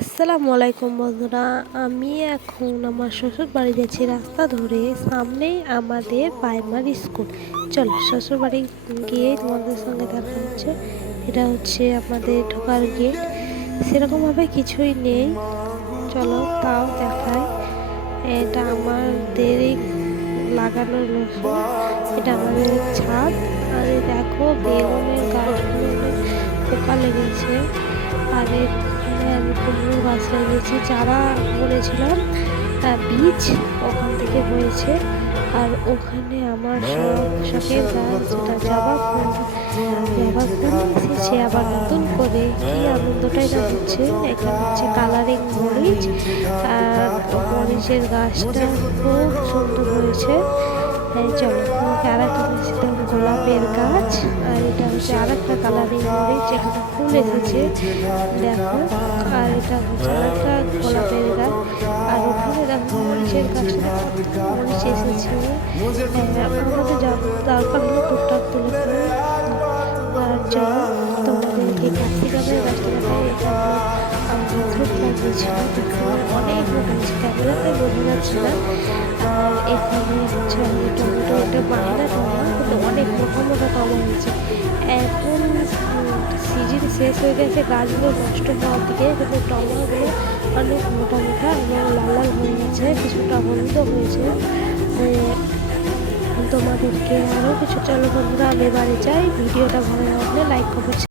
আসসালামু আলাইকুম বন্ধুরা, আমি এখন আমার শ্বশুর বাড়ি যাচ্ছি। রাস্তা ধরে সামনেই আমাদের প্রাইমারি স্কুল। চলো শ্বশুর বাড়ি গিয়ে তোমাদের সঙ্গে দেখা হচ্ছে। এটা হচ্ছে আমাদের ঢোকার গেট। সেরকমভাবে কিছুই নেই, চলো তাও দেখাই। এটা আমাদেরই লাগানো রসুন, এটা আমাদের ছাদ। আর এই দেখো বেগুনের গাছগুলো পোকা লেগেছে। আর এখানে আমি কুমড়োর গাছ লাগিয়েছি, চারা বলেছিলাম, বীজ ওখান থেকে হয়েছে। আর ওখানে আমার শখের গাছ, যেটা জবা ফুল এসেছে আবার নতুন করে। কি আনন্দটাই না হচ্ছে। এখানে হচ্ছে কালারিং মরিচ, আর মরিচের গাছটা খুব সুন্দর হয়েছে। চলো তোমাকে আর একটা দিয়েছিলাম গোলাপের গাছ। আর এটা হচ্ছে আর একটা কালারিং মরিচ, এখানে ফুল এসেছে দেখো। আর এটা হচ্ছে আর একটা গোলাপের গাছ। আর ওখানে দেখো মরিচের গাছটা মরিচ এসেছে। আমাদের দরকার হলো টুকটাক তুলে তুলে। আর চলো তোমাদেরকে ক্যাপসিকামের গাছটা দেখাই। এটা ধূপ লাগিয়েছিল, অনেক হয়েছে, ক্যামেরাতে বোঝা যাচ্ছে না। আর এখানে হচ্ছে টমেটো, এটা মাহিনা টমেটো, কিন্তু অনেক মোটা মোটা টমেটো হয়েছে। এখন সিজন শেষ হয়ে গেছে, গাছগুলো নষ্ট হওয়ার দিকে, কিন্তু টমেটোগুলো অনেক মোটা মোটা এবং লাল লাল হয়ে গেছে, কিছুটা হলুদ হয়েছে। তোমাদেরকে আরও কিছু, চলো বন্ধুরা আমি বাড়ি যাই। ভিডিওটা ভালো লাগলে লাইক করবে।